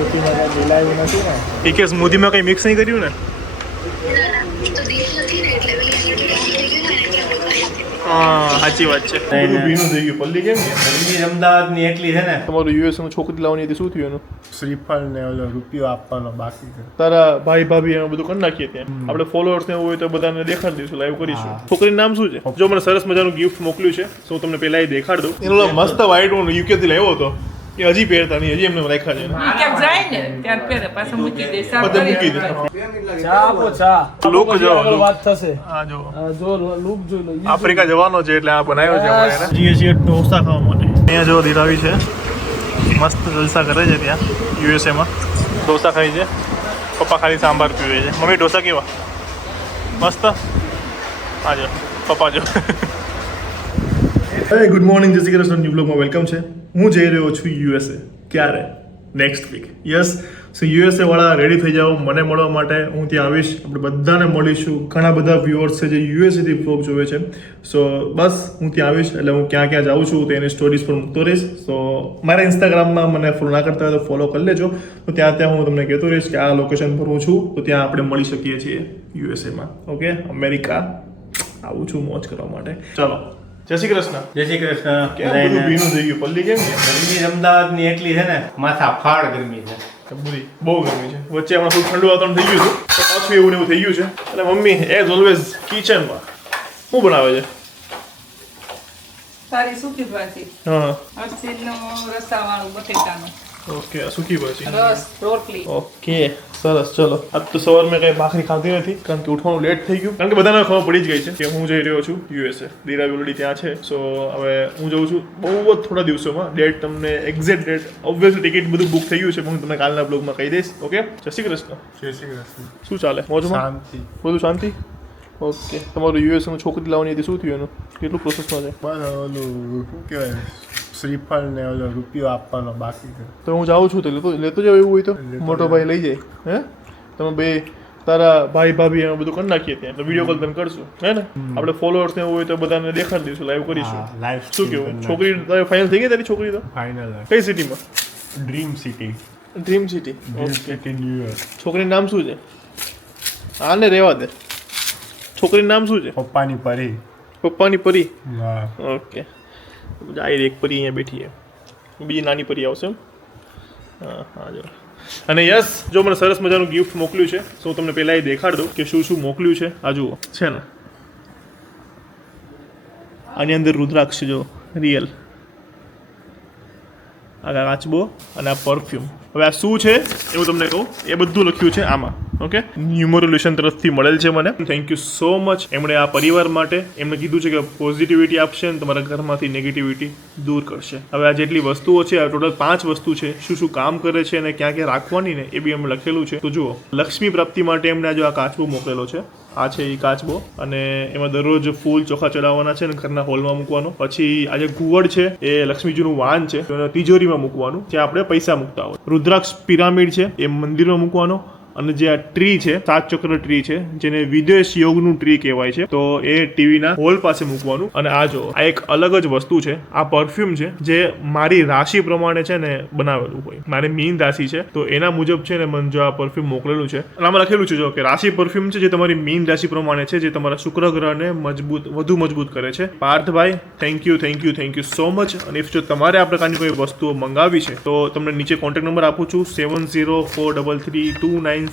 સ્મૂથીમાં કંઈ મિલાવ્યું નથી ને? એ કે સ્મૂથીમાં કંઈ મિક્સ નહીં કર્યું ને? હા સાચી વાત છે. બધું ભીનું થઈ ગયું. પલ્લી કેમ છે? ગરમી અમદાવાદની એટલી છે ને. તમારું યુએસમાં છોકરી લાવવાની હતી, શું થયું એનું? શ્રીફળ ને ઓલો રૂપિયો આપવાનો બાકી છે. તારા ભાઈ ભાભી એમાં બધું કરી નાખીએ ત્યાં. આપણે ફોલોઅર્સ ને હોય તો બધાને દેખાડી દઈશું, લાઈવ કરીશું. છોકરીનું નામ શું છે? જો મને સરસ મજાનું ગિફ્ટ મોકલ્યું છે, તો હું તમને પહેલા એ દેખાડ દઉં. એનો મસ્ત વ્હાઈટ હું યુકે થી લાવ્યો હતો, એ હજી પહેરતા નહીં, હજી એમને રાખ્યા છે. ક્યાંક જાય ને ત્યારે પહેરે, પાછું મૂકી દે. બધા મૂકી દે. ચા આપો ચા. લુક જો, વાત થશે. હા જો જો લુક જોઈ લો. આફ્રિકા જવાનો છે એટલે આ બનાવ્યો છે અમારે. જીએ છીએ ઢોસા ખાવા માટે. અહીંયા જો દિરાવી છે, મસ્ત જલસા કરે છે ત્યાં યુએસએમાં. ઢોસા ખાઈ છે, પપ્પા ખાલી સાંભાર પીવે છે. મમ્મી ઢોસા કેવા? મસ્ત. હા જો પપ્પા જો. હે ગુડ મોર્નિંગ, જય શ્રી કૃષ્ણ. ન્યૂ બ્લોગમાં વેલકમ છે. હું જઈ રહ્યો છું યુએસએ. ક્યારે? Next week. Yes. So USA વાળા રેડી થઈ જાઓ મને મળવા માટે. હું ત્યાં આવીશ, આપણે બધાને મળીશું. ઘણા બધા વ્યુઅર્સ છે જે યુએસએથી બ્લોગ જોવે છે. સો બસ હું ત્યાં આવીશ એટલે હું ક્યાં ક્યાં જાઉં છું તો એની સ્ટોરીઝ પર મૂકતો રહીશ. સો મારા ઇન્સ્ટાગ્રામમાં મને ફોલો ના કરતા હોય તો ફોલો કરી લેજો. તો ત્યાં હું તમને કહેતો રહીશ કે આ લોકેશન પર હું છું, તો ત્યાં આપણે મળી શકીએ છીએ યુએસએમાં. ઓકે, અમેરિકા આવું છું મોજ કરવા માટે. ચાલો, જય શ્રી કૃષ્ણ. જય શ્રી કૃષ્ણ. કેમ બધું ભીનું થઈ ગયું? પલ્લી કેમ છે? ગરમી અમદાવાદની એટલી છે ને, માથા ફાડ ગરમી છે. બુરી બહુ ગરમી છે. વચ્ચે હમણાં થોડું ઠંડુ વાતાવરણ થઈ ગયું હતું, તો પાછું એવું ને એવું થઈ ગયું છે. અને મમ્મી એઝ ઓલવેઝ કિચનમાં શું બનાવે છે? સારી સૂકી ભાજી, હા અળસીનું રસાવાળું બટેટાનું ઓકે, સૂકી ભાજી. રસ, રોટલી. ઓકે સરસ. ચલો, આજ તો સવારમાં કઈ ભાખરી ખાધી નથી કારણ કે ઉઠવાનું લેટ થઈ ગયું. કારણ કે બધાને ખબર પડી જ ગઈ છે કે હું જઈ રહ્યો છું યુએસએ. દીરાવી ઓલરેડી ત્યાં છે. સો હવે હું જઉં છું બહુ જ થોડા દિવસોમાં. ડેટ તમને એક્ઝેક્ટ ડેટ ઓબ્વિયસલી ટિકિટ બધું બુક થઈ ગયું છે, હું તમને કાલના બ્લોગમાં કહી દઈશ. ઓકે, જય શ્રી કૃષ્ણ. જય શ્રી કૃષ્ણ. શું ચાલે? મોજમાં? શાંતિ. બધું શાંતિ? ઓકે, તમારું યુએસમાં છોકરી લાવવાની હતી, શું થયું એનું? કેટલું પ્રોસેસમાં છે? બસ ઓલું શું કહેવાય, શ્રીફળ ને ઓલો રૂપિયો આપવાનો બાકી છે. તો હું જાઉં છું તો લેતો જાવ. એવું હોય તો મોટો ભાઈ લઈ જાય. હે તમે બે તારા ભાઈ ભાભી એમાં બધું કરી નાખીએ ત્યાં, તો વિડીયો કોલ તમે કરશું, હે ને? આપણે ફોલોઅર્સ ને હોય તો બધાને દેખાડી દઈશું, લાઈવ કરીશું. લાઈવ શું કેવું? છોકરી ફાઇનલ થઈ ગઈ તારી છોકરી? તો ફાઇનલ. કઈ સિટીમાં? Dream city. Dream city. Dream city New York. છોકરીનું નામ શું છે? આને રહેવા દે. છોકરીનું નામ શું છે? પપ્પાની પરી. પપ્પાની પરી. હા. ઓકે, જાય એક પરી અહીંયા બેઠી છે, બીજી નાની પરી આવશે એમ. હા હા જો. અને યસ, જો મને સરસ મજાનું ગિફ્ટ મોકલ્યું છે, તો હું તમને પહેલાં એ દેખાડ દઉં કે શું શું મોકલ્યું છે. આ જુઓ છે ને, આની અંદર રુદ્રાક્ષ જો રિયલ, આ કાચબો અને આ પરફ્યુમ. હવે આ શું છે એવું તમને કહું, એ બધું લખ્યું છે આમાં. ઓકે, ન્યુમરોલ્યુશન તરફથી મળેલ છે મને. Thank you so much. એમણે આ પરિવાર માટે એમણે કીધું છે કે પોઝિટિવિટી આપશે અને તમારા ઘરમાંથી નેગેટિવિટી દૂર કરશે. હવે આ જેટલી વસ્તુઓ છે, આ ટોટલ 5 વસ્તુ છે. શું શું કામ કરે છે અને ક્યાં ક્યાં રાખવાની ને એ બી એમ લખેલું છે. તો જુઓ, લક્ષ્મી પ્રાપ્તિ માટે એમણે આ જો આ કાચબો મોકલેલો છે. આ છે એ કાચબો, અને એમાં દરરોજ ફૂલ ચોખા ચડાવવાના છે અને ઘરના હોલમાં મૂકવાનો. પછી આ જે ઘુવડ છે એ લક્ષ્મીજીનું વાહન છે, તિજોરીમાં મૂકવાનું, જ્યાં આપણે પૈસા મૂકતા હોય. રુદ્રાક્ષ પિરામિડ છે, એ મંદિરમાં મૂકવાનો. અને જે આ ટ્રી છે, 7 ચક્ર ટ્રી છે, જેને વિદેશ યોગનું ટ્રી કહેવાય છે, તો એ ટીવીના હોલ પાસે મૂકવાનું. અને આ જો આ એક અલગ જ વસ્તુ છે, આ પરફ્યુમ છે જે મારી રાશિ પ્રમાણે છે ને બનાવેલું હોય. મારી મીન રાશિ છે તો એના મુજબ છે ને મને જો આ પરફ્યુમ મોકલેલું છે. આમાં લખેલું છે જો કે રાશિ પરફ્યુમ છે જે તમારી મીન રાશિ પ્રમાણે છે, જે તમારા શુક્ર ગ્રહને વધુ મજબૂત કરે છે. પાર્થભાઈ થેન્ક યુ સો મચ. અને ઇફ જો તમારે આ પ્રકારની કોઈ વસ્તુઓ મંગાવી છે તો તમને નીચે કોન્ટેક્ટ નંબર આપું છું 7043329693.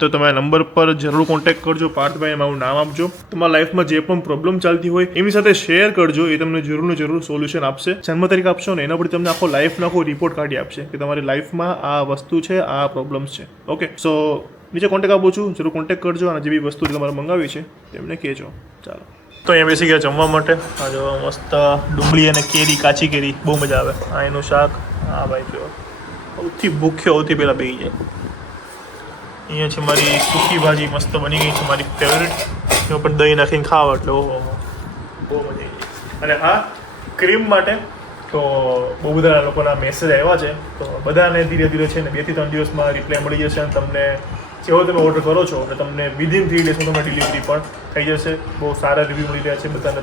તો તમે આ નંબર પર જરૂર કોન્ટેક્ટ કરજો. પાર્થભાઈ મારું નામ આપજો. તમારા લાઈફમાં જે પણ પ્રોબ્લેમ ચાલતી હોય એમની સાથે શેર કરજો, એ તમને જરૂર સોલ્યુશન આપશે. જન્મ તારીખ આપશો ને એના પર તમને આખો લાઈફનો આખો રિપોર્ટ કાઢી આપશે કે તમારી લાઈફમાં આ વસ્તુ છે, આ પ્રોબ્લેમ્સ છે. ઓકે, સો નીચે કોન્ટેક્ટ આપું છું, જરૂર કોન્ટેક્ટ કરજો. અને જે બી વસ્તુ તમારે મંગાવી છે તેમને કહેજો. ચાલો, તો અહીંયા બેસી ગયા જમવા માટે. આ જો મસ્ત ડુંગળી અને કેરી, કાચી કેરી, બહુ મજા આવે. આ એનું શાક. હા ભાઈ, જો સૌથી ભૂખ્યો સૌથી પહેલાં બેસી જાય. અહીંયા છે મારી સૂકી ભાજી, મસ્ત બની ગઈ છે, મારી ફેવરેટ. એમાં પણ દહીં નાખીને ખાવ એટલે ઓહો, બહુ મજા આવી ગઈ. અને હા, ક્રીમ માટે તો બહુ બધા લોકોના મેસેજ આવ્યા છે, તો બધાને ધીરે ધીરે છે ને 2 થી 3 દિવસમાં રિપ્લાય મળી જશે. અને તમને જેવો તમે ઓર્ડર કરો છો એટલે તમને વિધિન 3 ડેઝમાં તમને ડિલિવરી પણ થઈ જશે. બહુ સારા રિવ્યૂ મળી રહ્યા છે બધાને.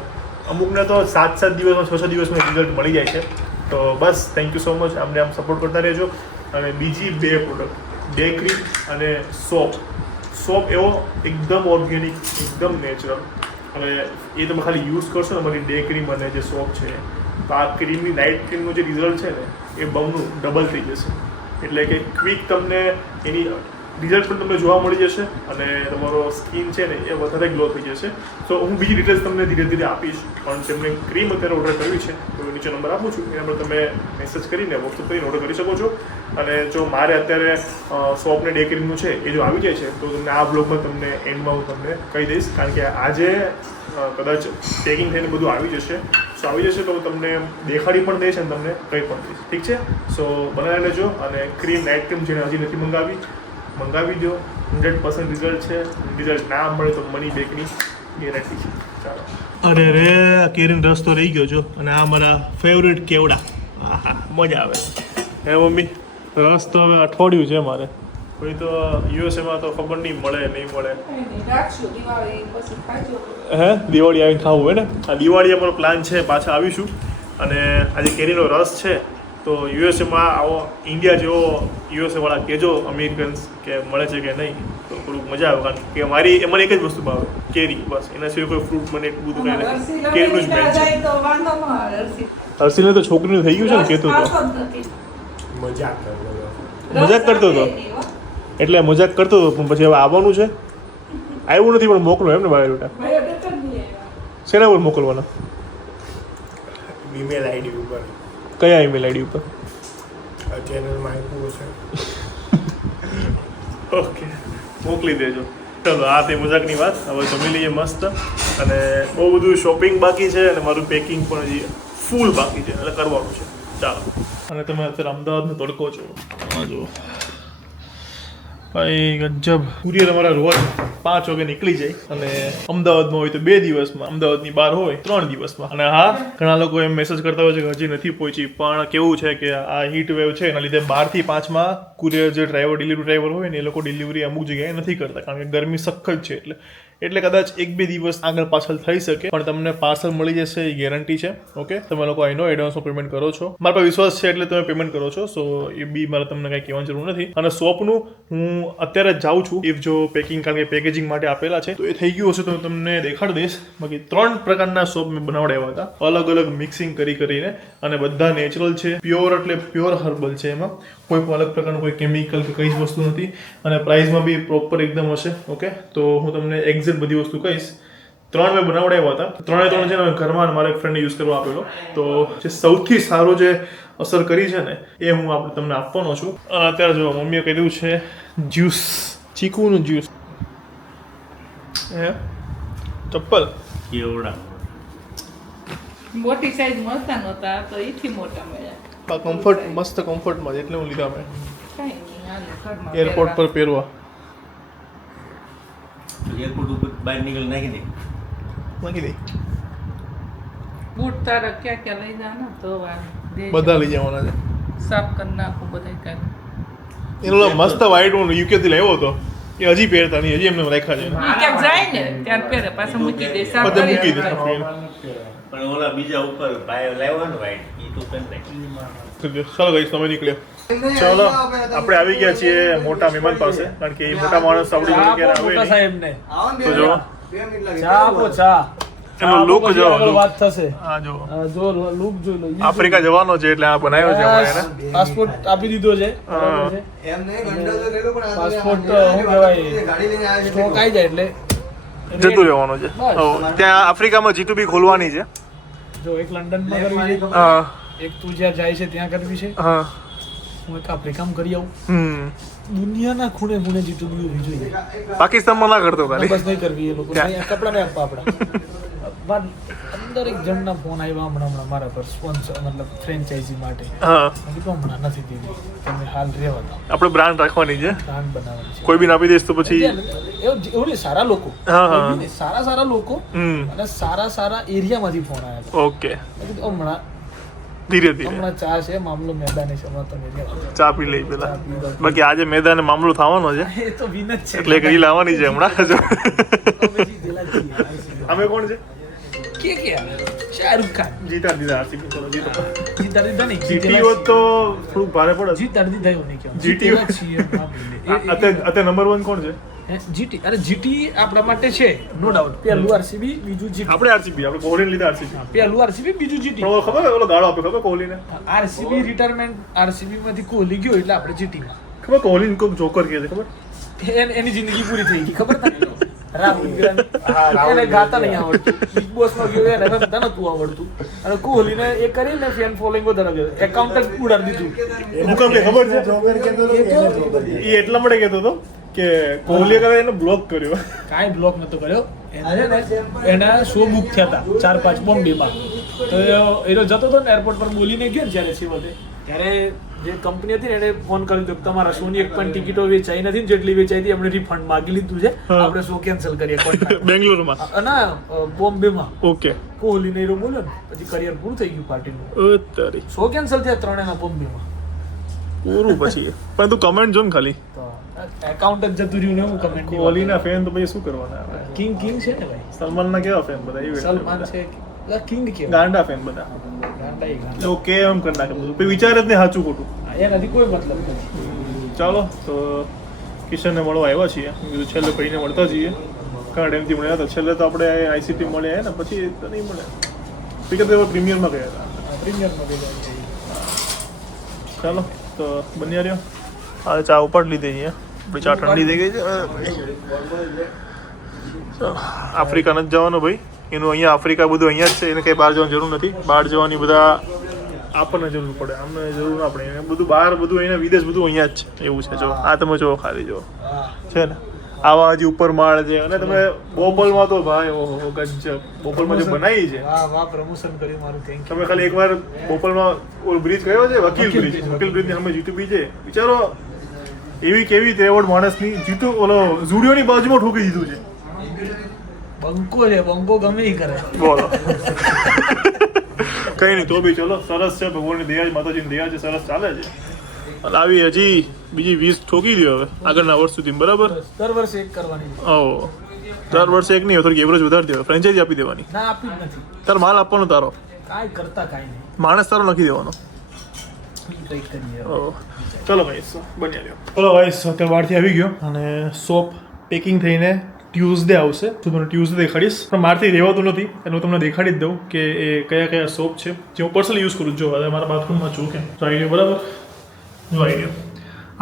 અમુકને તો 7 દિવસમાં 6 દિવસમાં રિઝલ્ટ મળી જાય છે. તો બસ થેન્ક યુ સો મચ. આમને આમ સપોર્ટ કરતા રહેજો. અને બીજી 2 પ્રોડક્ટ ડે ક્રીમ અને સોપ એવો એકદમ ઓર્ગેનિક એકદમ નેચરલ અને એ તમે ખાલી યુઝ કરશો ને અમારી ડે ક્રીમ અને જે સોપ છે તો આ ક્રીમની નાઇટ ક્રીમનું જે રિઝલ્ટ છે ને એ બમનું ડબલ થઈ જશે એટલે કે ક્વિક તમને એની રિઝલ્ટ પણ તમને જોવા મળી જશે અને તમારો સ્કિન છે ને એ વધારે ગ્લો થઈ જશે. તો હું બીજી ડિટેલ્સ તમને ધીરે ધીરે આપીશ પણ તેમને ક્રીમ અત્યારે ઓર્ડર કરવી છે તો નીચે નંબર આપું છું એના પર તમે મેસેજ કરીને વોટ્સઅપ કરીને ઓર્ડર કરી શકો છો. અને જો મારે અત્યારે સોપ ને ડે ક્રીમનું છે એ જો આવી જાય છે તો તમને આ બ્લોગમાં તમને એન્ડમાં હું તમને કહી દઈશ કારણ કે આજે કદાચ પેકિંગ થઈને બધું આવી જશે. સો આવી જશે તો તમને દેખાડી પણ દઈશ અને તમને કંઈ પણ દઈશ. ઠીક છે. સો બનાવી લેજો અને ક્રીમ નાઇટ ક્રીમ જેને હજી નથી મંગાવી દો. 100% રિઝલ્ટ છે. રિઝલ્ટ ના મળે તો મની બેકની ગેરંટી છે. ચાલો. અરે રે કેરીનો રસ તો રહી ગયો છો અને આ મારા ફેવરેટ કેવડા. આહા મજા આવે હે મમ્મી. રસ તો હવે અઠવાડિયું છે મારે કોઈ તો યુએસએમાં તો ખબર નહીં મળે નહીં મળે. રાખશું દિવાળી પછી ખાજો. હે દિવાળી આવીને ખાવું હોય ને. આ દિવાળી અમારો પ્લાન છે પાછા આવીશું અને આજે કેરીનો રસ છે તો યુએસએમાં આવો ઇન્ડિયા જેવો યુએસએવાળા કહેજો અમેરિકન્સ કે મળે છે કે નહીં તો થોડુંક મજા આવે કારણ કે મારી મને એક જ વસ્તુ ભાવે કેરી બસ એના સિવાય કોઈ ફ્રૂટ મને એટલું બધું કંઈ નહીં કેરીનું જ મેન છે. હર્ષિલને તો છોકરીનું થઈ ગયું છે ને કહેતો હતો મજાક કરતો હતો એટલે મજાક કરતો હતો પણ પછી હવે આવવાનું છે આવ્યું નથી પણ મોકલો એમ ને બાયોડેટા શેના પર મોકલવાના ઈમેલ આઈડી ઉપર કયા ઈમેલ આઈડી ઉપર ચેનલમાં આપ્યું છે. ઓકે મોકલી દેજો. ચલો આ તે મજાકની વાત હવે જમી લઈએ મસ્ત અને બહુ બધું શોપિંગ બાકી છે અને મારું પેકિંગ પણ હજી ફૂલ બાકી છે એટલે કરવાનું છે. ચાલો. અને તમે અત્યારે અમદાવાદનો તડકો છો આ જુઓ ભાઈ ગજબ. કુરિયર અમારા રોજ 5 વાગે નીકળી જાય અને અમદાવાદમાં હોય તો 2 દિવસમાં અમદાવાદની બહાર હોય 3 દિવસમાં. અને હા ઘણા લોકો એમ મેસેજ કરતા હોય છે કે હજી નથી પહોંચી પણ કેવું છે કે આ હીટ વેવ છે એના લીધે 12 થી 5માં કુરિયર જે ડિલિવરી ડ્રાઈવર હોય ને એ લોકો ડિલિવરી અમુક જગ્યાએ નથી કરતા કારણ કે ગરમી સખત છે એટલે કદાચ 1-2 દિવસ આગળ પાછળ થઈ શકે પણ તમને પાર્સલ મળી જશે એ ગેરંટી છે. ઓકે તમે લોકો આઈ નો એડવાન્સમાં પેમેન્ટ કરો છો મારા પર વિશ્વાસ છે એટલે તમે પેમેન્ટ કરો છો સો એ બી મારે તમને કંઈ કહેવાની જરૂર નથી. અને શોપનું હું અત્યારે જ જાઉં છું ઇફ જો પેકિંગ કારણ કે પેકેજિંગ માટે આપેલા છે તો એ થઈ ગયું હશે તો તમને દેખાડી દઈશ. બાકી 3 પ્રકારના શોપ મેં બનાવડાવ્યા હતા અલગ અલગ મિક્સિંગ કરીને અને બધા નેચરલ છે પ્યોર એટલે પ્યોર હર્બલ છે એમાં કોઈ પણ અલગ પ્રકારનું કોઈ કેમિકલ કે કઈ જ વસ્તુ નથી અને પ્રાઇસમાં બી પ્રોપર એકદમ હશે. ઓકે તો હું તમને એક્ઝેક્ટ બધી વસ્તુ કહીશ. 3 મેં બનાવડાવ્યા હતા 3 છે ને ઘરમાં મારા એક ફ્રેન્ડને યુઝ કરવા આપેલો તો જે સૌથી સારો જે અસર કરી છે ને એ હું તમને આપવાનો છું. અને અત્યારે જો મમ્મીએ કહ્યું છે જ્યુસ ચીકુનું જ્યુસ હે ચપ્પલ કેવડા મોટી સાઈઝ મળતા નહોતા તો એથી મોટા મળ્યા. કમ્ફર્ટ મસ્ત કમ્ફર્ટમાં એટલે હું લીધા મેં કાંઈ નહીં હાલે ઘરમાં એરપોર્ટ પર પહેરવા એરપોર્ટ ઉપર બહાર નીકળી નાખી દે નાખી દે. બૂટ તારા ક્યાં ક્યાં લઈ જા ને તો બધા લઈ જવાના છે. સાફ કરી નાખું બધા કાંઈ. એનો મસ્ત વ્હાઈટ હું યુકેથી લાવ્યો હતો એ હજી પહેરતા નહીં હજી એમને રાખ્યા છે. ઈ ક્યાંક જાય ને ત્યારે પહેરે પાછું મૂકી દે સાફ બધા કરી મૂકી દે. પણ ઓલા બીજા ઉપર ભાઈ લાવ્યો ને વાઈટ એ તો પેન ચાલો ગઈ સમય નીકળ્યો. ચાલો આપણે આવી ગયા છીએ મોટા મહેમાન પાસે કારણ કે એ મોટા માણસ આપણી જોડે ક્યારે આવે તો જો એનો લુક જો વાત થશે હા જો જો લુક જોઈ લો આફ્રિકા જવાનો છે એટલે આ બનાવ્યો છે હમણાં એને પાસપોર્ટ આપી દીધો છે બરાબર છે એમ નહીં બંડલ તો લેલો પણ પાસપોર્ટ શું કહેવાય ગાડી લઈને આવે સ્ટોક આવી જાય એટલે જતું રહેવાનું છે. ત્યાં આફ્રિકામાં G2B ખોલવાની છે. જો એક લંડનમાં કરવી છે હા એક તું જ્યાં જાય છે ત્યાં કરવી છે હા હું એક આફ્રિકામાં કરી આવું દુનિયાના ખૂણે ખૂણે G2B હોવી જોઈએ પાકિસ્તાનમાં ના કરતો ખાલી બસ નહીં કરવી એ લોકો કપડા નહીં આપવા આપણા અંદર એક જણના ફોન આવ્યા હમણાં મારા પર સ્પોન્સર મતલબ ફ્રેન્ચાઇઝી માટે હા મેં કીધું હમણાં નથી દેવી તમે હાલ રહેવા દો આપણે બ્રાન્ડ રાખવાની છે પ્લાન બનાવવાની છે કોઈ બી આપી દઈશ તો પછી એવું નહીં સારા લોકો હા, હા. એવું નહીં, સારા લોકો અને સારા એરિયામાંથી ફોન આવ્યા હતા ઓકે મેં કીધું હમણાં ધીરે ધીરે હમણાં ચા છે મામલો મેદાની છે હમણાં તમે રહેવા ચા પી લઈ પેલા બાકી આજે મેદાને મામલો થવાનો છે દો. એ તો વિન જ છે એટલે એક રીલ આવવાની છે હમણાં તો પછી જીતેલા જ છીએ. અમે કોણ છે કે શાહરુખ ખાન જીતા દીધા આરસીબી. ચલો જીતો. જીતા દીધા નહીં જીટી હોત તો થોડુંક ભારે પડે. જીતા દીધા એવું નહીં કહેવાય. જીટી જીતેલા છીએ એમ ના બોલે. અત્યારે નંબર 1 કોણ છે? જીટી અરે જીટી આપણા માટે છે નો ડાઉટ. પહેલું આરસીબી બીજું જીટી. આપણે આરસીબી, આપણે કોહલીને લીધા આરસીબી. પહેલું આરસીબી બીજું જીટી. પણ ખબર ઓલો ગાળો આપ્યો ખબર કોહલીને? આરસીબી રિટાયરમેન્ટ આરસીબી માંથી કોહલી ગયો એટલે આપણે જીટીમાં. ખબર કોહલીને કોઈક જોકર કહે છે ખબર? એની જિંદગી પૂરી થઈ ગઈ ખબર તને? રાહુલ એને ગાતા નહીં આવડતું. બિગ બોસ માં ગયો એને રમતા નતું આવડતું અને કોહલીને એ કરીને ફેન ફોલોઈંગ વધારે ગયો. એકાઉન્ટન્ટ ઉડાડી દીધું. હું કામ ખબર છે? એ એટલા માટે કહેતો હતો કે કોહલીએ કરે એને બ્લોક કર્યો. કાંઈ બ્લોક નતો કર્યો. એને ને એના શો બુક થયા હતા 4-5 બોમ્બેમાં. તો એ જતો હતો ને એરપોર્ટ પર બોલીને ગયો ને જ્યારે છેવટે ત્યારે જે કંપની હતી ને એને ફોન કરી દીધો કે તમારા શોની એક પણ ટિકિટો વેચાઈ નથી ને જેટલી વેચાઈ હતી એમણે રિફંડ માગી લીધું છે. આપણે શો કેન્સલ કરીએ કોન્ટ્રાક્ટ. બેંગ્લોરમાં ના બોમ્બેમાં. ઓકે. કોહલીને એરો બોલ્યો ને પછી કરિયર પૂરું થઈ ગયું પાર્ટીનું. તારી શો કેન્સલ થયા ત્રણેના બોમ્બેમાં. પૂરું પછી. પણ તું કમેન્ટ જો ને ખાલી તો એકાઉન્ટ જ જતું રહ્યું ને હું કમેન્ટ કોહલીના ફેન તો પછી શું કરવાના આવે? કિંગ છે ને ભાઈ. સલમાનના કેવા ફેન બધા? એ સલમાન છે કિંગ કેવા ગાંડા ફેન બધા. ગાંડા લોકો કે એમ કરી નાખે બધું. પછી વિચારે જ નહીં સાચું ખોટું. એનાથી કોઈ મતલબ નથી. ચાલો તો કિશનને મળવા આવ્યા છીએ. મેં કીધું છેલ્લે ભાઈને મળતા જઈએ. ઘણા ટાઈમથી મળ્યા હતા. છેલ્લે તો આપણે આઈસીટી મળ્યા ને પછી તો નહીં મળ્યા. પછી તો પ્રીમિયરમાં ગયા હતા. પ્રીમિયરમાં ભેગા છે. ચાલો તો બન્યા રહ્યો. હા ચા ઉપાડ લીધી અહીંયા. આપણી ચા ઠંડી થઈ ગઈ છે. આફ્રિકા નથી જવાનું ભાઈ. એનું અહીંયા આફ્રિકા બધું અહીંયા જ છે. એને કંઈ બહાર જવાની જરૂર નથી. બહાર જવાની બધા આપણને જરૂર પડે. અમને જરૂર ના પડે. એને બધું બહાર બધું અહીંયા વિદેશ બધું અહીંયા જ છે. એવું છે. જો આ તમે જો ખાલી જો છે ને આવા હજી ઉપર માળ છે. અને તમે બોપલમાં તો ભાઈ ઓહો ગજબ. બોપલમાં જે બનાવી છે વાહ પ્રમોશન કર્યું મારું. થેન્ક તમે ખાલી એકવાર બોપલમાં ઓલો બ્રિજ કયો છે વકીલ બ્રિજ. વકીલ બ્રિજની સામે જીતુબી છે. વિચારો એવી કેવી તેવડ માણસની જીતુ ઓલો ઝુડિયોની બાજુમાં ઠોકી દીધું છે. બંકો છે. બંકો ગમે ઈ કરે. બોલો કઈ નહીં તો બી ચલો સરસ છે. ભગવાનની દયા માતાજીની દયા છે. સરસ ચાલે છે. અને આવી હજી બીજી 20 ઠોકી દો હવે આગળના વર્ષ સુધી. બરાબર? દર વર્ષે એક કરવાની. ઓ દર વર્ષે એક નહીં થોડીક એવરેજ વધારી દેવા. ફ્રેન્ચાઇઝી આપી દેવાની. ના આપી જ નથી. તારો માલ આપવાનો તારો. કાંઈ કરતા કાંઈ નહીં. માણસ તારો નથી દેવાનો. કંઈક કરીએ. ચલો ભાઈ બન્યા રહ્યો. ચલો ભાઈ અત્યારે વારથી આવી ગયો અને સોપ પેકિંગ થઈને ટ્યુઝડે આવશે. તો તમને ટ્યુઝડે દેખાડીશ. પણ મારથી રહેવાતું નથી એટલે હું તમને દેખાડી જ દઉં કે એ કયા કયા સોપ છે જે હું પર્સનલી યુઝ કરું છું. જો હવે મારા બાથરૂમમાં છું કે તો આવી ગયો. બરાબર જો આવી ગયો.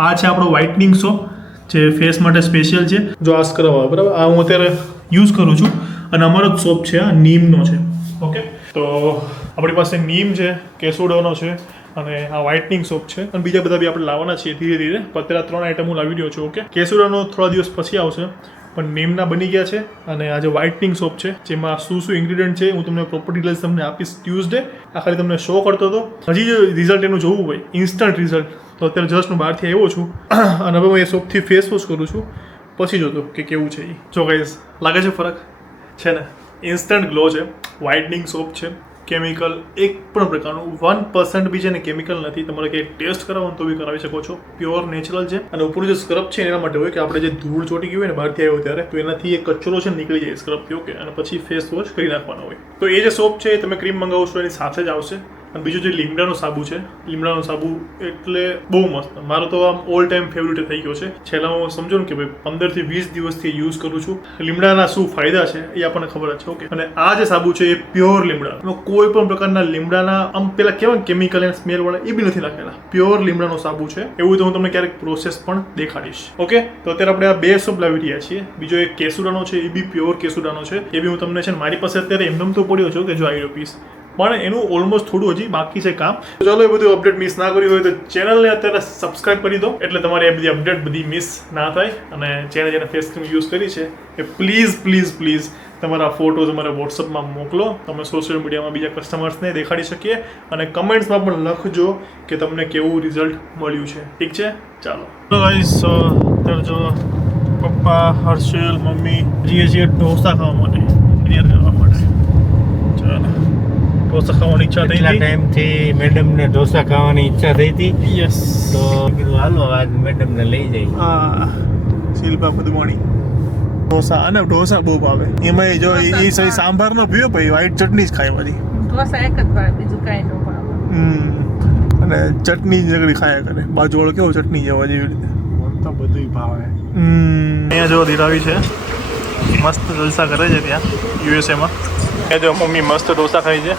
આ છે આપણો વ્હાઇટનિંગ સોપ જે ફેસ માટે સ્પેશિયલ છે. જો આસ કરવા બરાબર આ હું અત્યારે યુઝ કરું છું. અને અમારો જ સોપ છે આ નીમનો છે. ઓકે તો આપણી પાસે નીમ છે, કેસુડોનો છે અને આ વ્હાઇટનિંગ સોપ છે. અને બીજા બધા બી આપણે લાવવાના છીએ ધીરે ધીરે. અત્યારે 3 આઈટમ હું લાવી રહ્યો છું. ઓકે કેસુડાનો થોડા દિવસ પછી આવશે પણ નીમના બની ગયા છે. અને આ જે વ્હાઇટનિંગ સોપ છે જેમાં શું શું ઇન્ગ્રીડિયન્ટ છે હું તમને પ્રોપર ડિટેલ્સ તમને આપીશ ટ્યુઝડે. આ ખાલી તમને શો કરતો હતો. હજી જો રિઝલ્ટ એનું જોવું હોય ઇન્સ્ટન્ટ રિઝલ્ટ તો અત્યારે જસ્ટ હું બહારથી આવ્યો છું અને હવે હું એ સોપથી ફેસ વોશ કરું છું. પછી જોતો કે કેવું છે એ. જો ગાઈઝ લાગે છે ફરક છે ને? ઇન્સ્ટન્ટ ગ્લો છે. વ્હાઇટનિંગ સોપ છે. કેમિકલ એક પણ પ્રકારનું 1% બી છે ને કેમિકલ નથી. તમારે કંઈ ટેસ્ટ કરાવો તો બી કરાવી શકો છો. પ્યોર નેચરલ છે. અને ઉપરનું જે સ્ક્રબ છે એના માટે હોય કે આપણે જે ધૂળ ચોટી ગયું હોય ને બહારથી આવ્યો ત્યારે તો એનાથી એ કચરો છે નીકળી જાય સ્ક્રબથી. ઓકે અને પછી ફેસ વોશ કરી નાખવાનો હોય. તો એ જે સોપ છે એ તમે ક્રીમ મંગાવશો એની સાથે જ આવશે. અને બીજું જે લીમડાનો સાબુ છે લીમડાનો સાબુ એટલે બહુ મસ્ત. મારો તો આમ ઓલ ટાઈમ ફેવરેટ થઈ ગયો છે. છેલ્લા હું સમજો ને કે ભાઈ 15 થી 20 દિવસથી યુઝ કરું છું. લીમડાના શું ફાયદા છે એ આપણને ખબર જ છે. ઓકે અને આ જે સાબુ છે એ પ્યોર લીમડા. એમાં કોઈ પણ પ્રકારના લીમડાના આમ પેલા કેવા કેમિકલ અને સ્મેલ વાળા એ બી નથી નાખેલા. પ્યોર લીમડાનો સાબુ છે. એવું તો હું તમને ક્યારેક પ્રોસેસ પણ દેખાડીશ. ઓકે તો અત્યારે આપણે આ 2 સોપ લાવી રહ્યા છીએ. બીજો એક કેસુડાનો છે એ બી પ્યોર કેસુડાનો છે. એ બી હું તમને છે ને મારી પાસે અત્યારે એમનેમ તો પડ્યો છો કે જો આવી પીસ પણ એનું ઓલમોસ્ટ થોડું હજી બાકી છે કામ. ચાલો એ બધું અપડેટ મિસ ના કરી હોય તો ચેનલને અત્યારે સબસ્ક્રાઇબ કરી દો એટલે તમારી આ બધી અપડેટ બધી મિસ ના થાય. અને જેને ફેસ ક્રીમ યુઝ કરી છે એ પ્લીઝ તમારા ફોટોઝ અમારે વોટ્સઅપમાં મોકલો. તમે સોશિયલ મીડિયામાં બીજા કસ્ટમર્સને દેખાડી શકીએ અને કમેન્ટ્સમાં પણ લખજો કે તમને કેવું રિઝલ્ટ મળ્યું છે. ઠીક છે ચાલો ગાઈસ અત્યારે જો પપ્પા હર્ષલ મમ્મી જઈએ ઢોસા ખાવા માટે તૈયાર કરવા માટે. ચાલો ઢોસા ખાવાની ઈચ્છા થઈ હતી. ટાઈમથી મેડમને ઢોસા ખાવાની ઈચ્છા થઈ હતી. યસ તો કીધું હાલો આજ મેડમને લઈ જઈએ. હા શિલ્પા મધુવાણી ઢોસા અને ઢોસા બહુ ભાવે એમાં જો એ સાંભાર નો પીવો પછી વ્હાઈટ ચટણી જ ખાય બધી ઢોસા એક જ ભાવે બીજું કાંઈ ન ભાવે અને ચટણી જ નગરી ખાયા કરે બાજુવાળો કેવો ચટણી જેવા જેવી રીતે મને તો બધું ભાવે. અહીંયા જો ધીરાવી છે મસ્ત જલસા કરે છે ત્યાં યુએસએમાં. ત્યાં જો મમ્મી મસ્ત ઢોસા ખાઈ છે,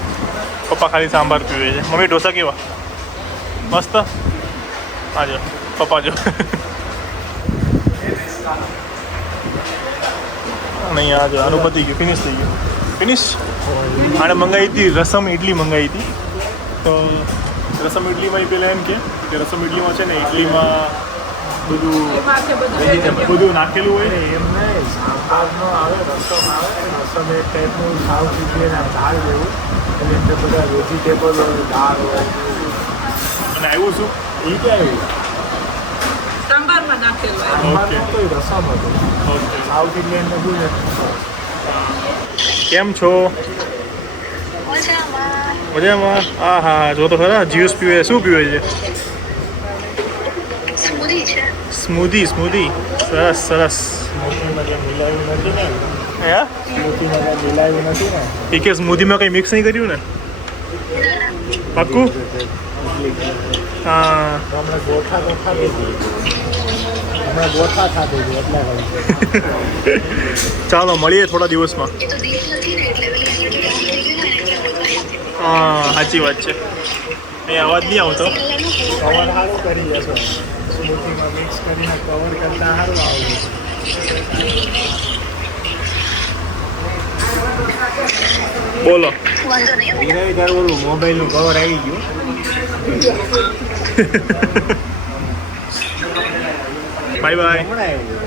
પપ્પા ખાલી સાંભાર પીવે છે. મમ્મી ઢોસા કેવા મસ્ત? હા જો પપ્પા જો. અને અહીંયા જો આનું પતી ગયું, ફિનિશ થઈ ગયું. ફિનિશ. આને મંગાવી હતી રસમ ઇડલી મંગાવી હતી. તો રસમ ઇડલીમાં એ પહેલાં એમ કે રસમ ઇડલીમાં છે ને ઇડલીમાં બધું એમાં કે બધું બધું નાખેલું હોય ને એમ નહીં, સાંભારનો આવે, રસમ આવે, રસમ એક ટાઈપનું સાઉથ ઇન્ડિયન દાળ જેવું, એની અંદર બધા વેજીટેબલ હોય, દાળ હોય. અને આવ્યું શું એ ક્યાં આવ્યું? સાંભારમાં નાખેલું હોય. સાંભારનો તો એ રસમ હતો. ઓકે. સાઉથ ઇન્ડિયન બધું ને કેમ છો? મજામાં. હા હા જો તો ખરા જ્યુસ પીવે. શું પીવે છે? સ્મૂધી. સરસ સરસ. સ્મૂથીમાં કંઈ મિલાવ્યું નથી ને? હે સ્મૂથીમાં કંઈ મિલાવ્યું નથી ને? એ કે સ્મૂધીમાં કંઈ મિક્સ નહીં કર્યું ને? પાક્કું? હા. હમણાં ગોઠા તો ખાધી હતી. એટલે ચાલો મળીએ થોડા દિવસમાં. હા સાચી વાત છે. એ અવાજ નહીં આવતો. કવર સારું કરી જશો. સ્મૂથીમાં મિક્સ કરીને કવર કરતાં સારું આવડે. બોલો. હીરાવી તારું ઓલું મોબાઈલનું કવર આવી ગયું. Bye bye. હમણાં આવ્યું.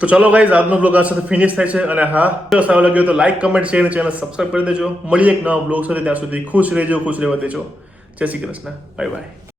તો ચલો ગાઈઝ આજનો બ્લોગ આ સાથે ફિનિશ થાય છે. અને હા જો સારો લાગ્યો તો લાઈક કમેન્ટ શેર અને ચેનલ સબસ્ક્રાઈબ કરી દેજો. મળીએ એક નવા બ્લોગ સાથે. ત્યાં સુધી ખુશ રહેજો, ખુશ રહેવા દેજો. જય શ્રી કૃષ્ણ. Bye bye.